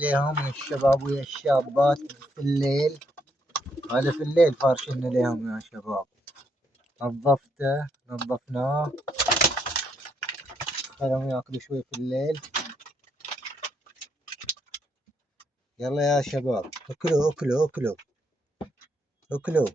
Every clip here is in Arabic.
ليهم يا الشباب ويا الشابات في الليل. هذا في الليل فارشنا ليهم يا شباب. نظفناه خلهم ياكلوا شوي في الليل. يلا يا شباب اكلوا اكلوا اكلوا اكلوا.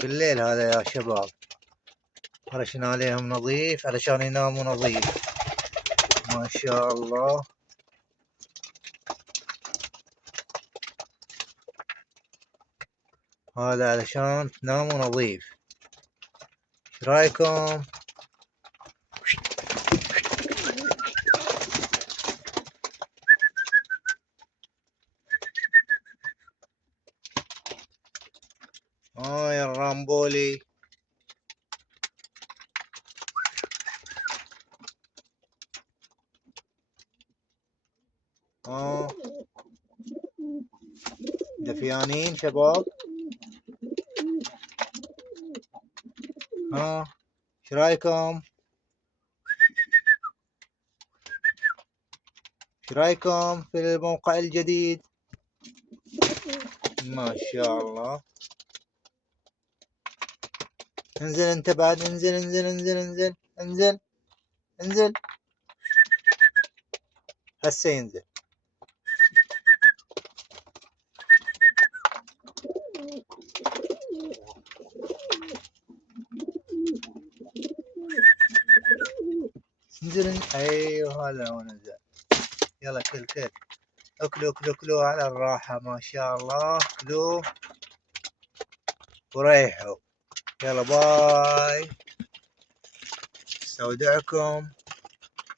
بالليل هذا يا شباب فرشنا عليهم نظيف علشان يناموا نظيف. ما شاء الله. هذا علشان تناموا نظيف. ايش رايكم؟ يا الرامبولي. دفيانين شباب. ايش رايكم؟ ايش رايكم في الموقع الجديد؟ ما شاء الله. انزل انت بعد، انزل انزل انزل انزل انزل انزل. هسه ينزل. انزل ايوه هذا هو نزل. يلا كل اكلوا اكلوا اكلوا على الراحة. ما شاء الله. اكلوا وريحوا. يلا باي. استودعكم.